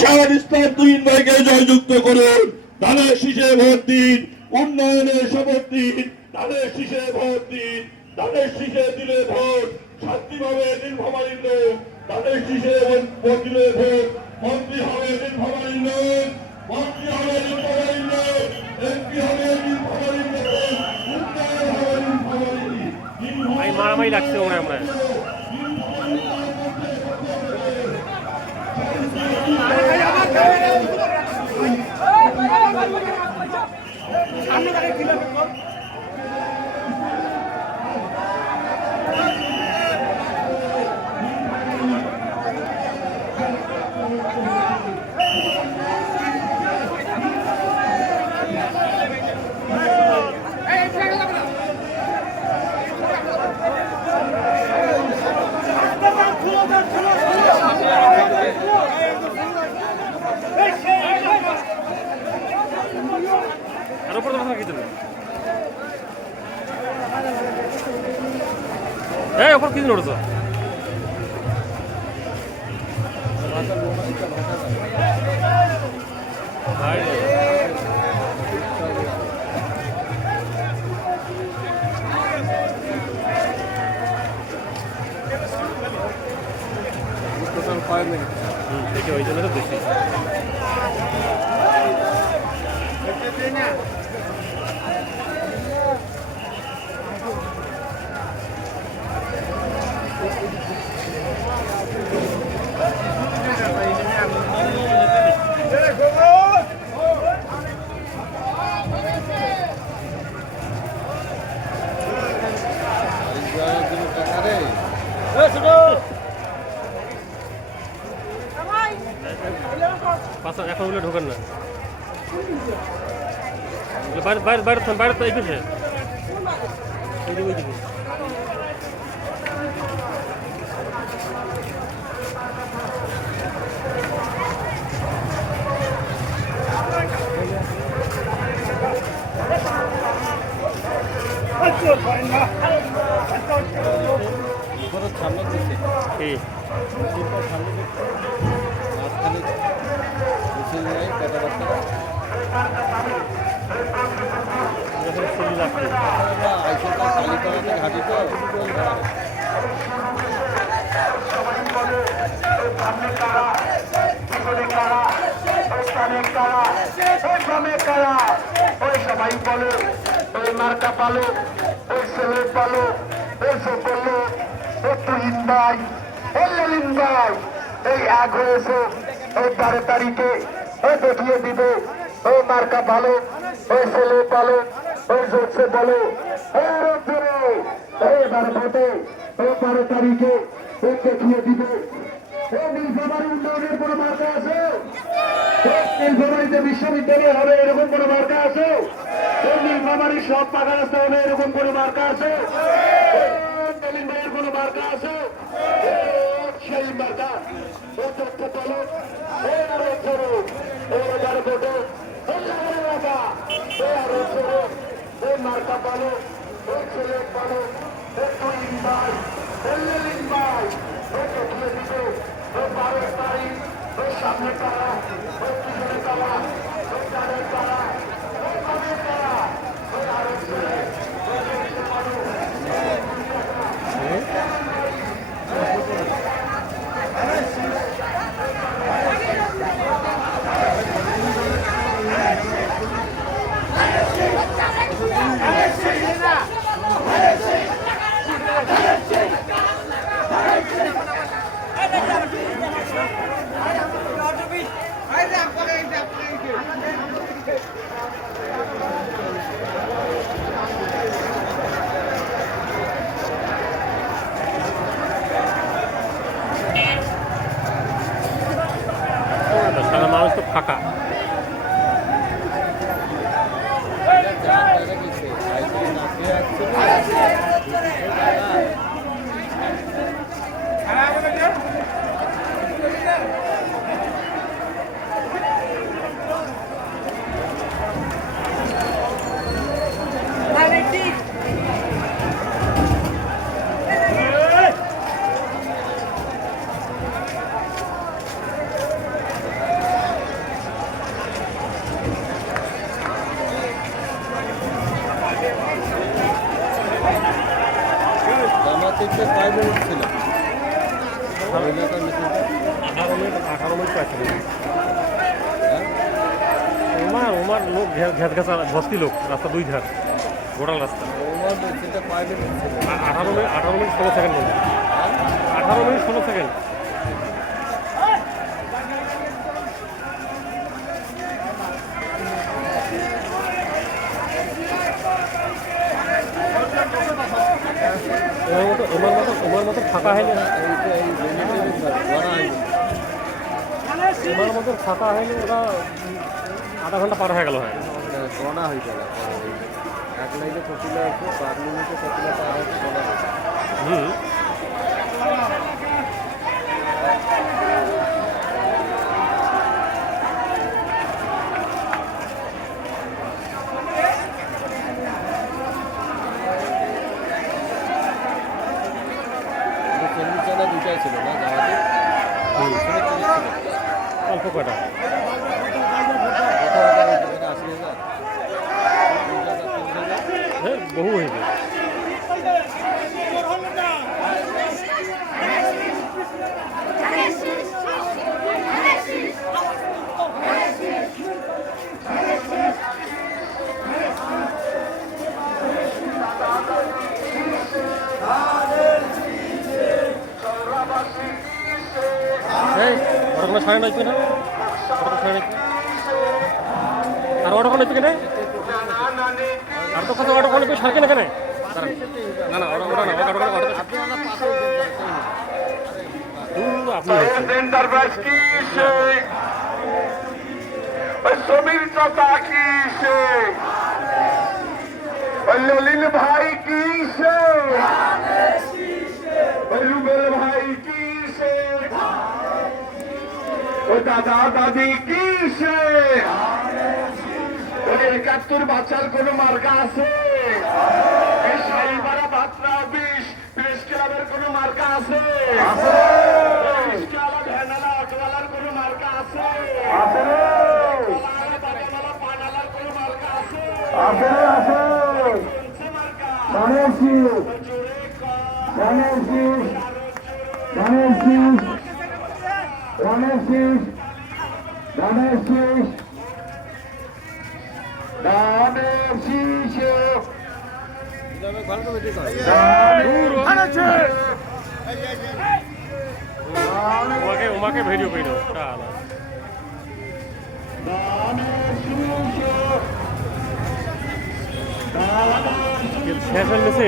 শাহাদ ইসলাম তুহিন ভাইকে জয়যুক্ত করুন। ধানের শীষে ভোট দিন, উন্নয়নের শপথ দিন, ধানের শীষে ভোট দিন। ধানের শীষে দিলে ভোট শান্তিভাবে নীলফামারীর লোক, ধানের শীষে ভোট দিলে ভোট মন্ত্রী হবে নীলফামারীর লোক, মন্ত্রী হবে নীলফামারীর লোক, এমপি হবে নীলফামারীর লোক, উন্নয়ন হবে নীলফামারী। মারামারি লাগছে আমরা ওপর কি নড়ছ দেখে ওই জন্য তো দেখি এখন বলে ঢোকেন না বাইরে বাইরে বাইরে তো এই পিছিয়ে সামনে দিচ্ছে মাঝখানে মিছিল নেই কথাবার্তা আইসে তো কালীপাড়াতে ঘাটি তো সবাই বলো ওই মার্কা পালো, ওই ছেলে পালো, ওই সকল তুহিন ভাই, ওই ললিন ভাই, এই এক হয়েছে ওই 12 তারিখে ওই দেখিয়ে দিবে ওই মার্কা পালো, ওই ছেলে পালো, ওই জোরসে বলো এবার ভোটে ওই 12 তারিখে ওই দেখিয়ে দিবে। নীলফামারী উন্নয়নের কোন মার্কা আছে? নীলফামারীতে বিশ্ববিদ্যালয় হবে এরকম কোন মার্কা আছে? নীলফামারীর সব পাকা রাস্তা হবে এরকম কোন মার্কা আছে? নলিন ভাইয়ের কোন মার্কা আছে? সেই মার্কা তথ্য বলো আরো করো এবার ভোটে আরো করো ওই মার্কা পালো, ওই ছেলে পালো, ওই তুহিন ভাই, ওই ললিন ভাই, ওই দেখিয়ে দিবে ওই 12 তারিখ ওই সামনে তারা, ওই পিছনে তারা, ওই ডানের তারা, ওই বামের তারা, ওই আরো ছেলে ওই দেখতে পারো মানুষ তো ফাঁকা ওই পাইছে ওমার লোক ঘ্যাস ঘাসা ভর্তি লোক রাস্তা দুই ধার গোটাল রাস্তা ওমার সেটা পাইলে ছিল 18 মিনিট 16 সেকেন্ড বলছে 18 মিনিট 16 সেকেন্ড ওমার মতো ফাঁকা হয়নি এই গড়া হয়ে ওমার মতো ফাঁকা হয়নি ওরা আধা ঘন্টা পার হয়ে গেল হয় গড়া হয়ে গেল এক লাইনে কপিলা আছে 5 মিনিটে কপিলা পার হচ্ছে গড়া হুম চল্লিশ জানা দুটাই ছিল না যাওয়াতে অল্প কটা 80,000 হ্যাঁ বহু হয়েছে এই ওটা কোনো সাড়ে নয় না ওটা সাড়ে নয় আর ওটা কোনো কেনে আর তো কথা ওটা কোনো সাড়ে কেনে কেনে না না ওটা ওটা না ওটা ওটা ওটা আপনি सेंटर बस की से समीर चौथा की से ललिन भाई की से रुबेल भाई की से दादा दादी की से 71 বাচ্চার কোনো মার্কা আছে এই সাইবারা বাত্রা 20 প্রেস ক্লাবের কোনো মার্কা আছে রিক্সাওয়ালা ভ্যানওয়ালা অটোওয়ালার কোনো মার্কা আছে কলাওয়ালা বাদামওয়ালা পানালার কোনো মার্কা আছে কোনছে মার্কা জোরে ঘর তো বেশি করে ওমাকে ভিডিও করে দাও শেষ হয়ে গেছে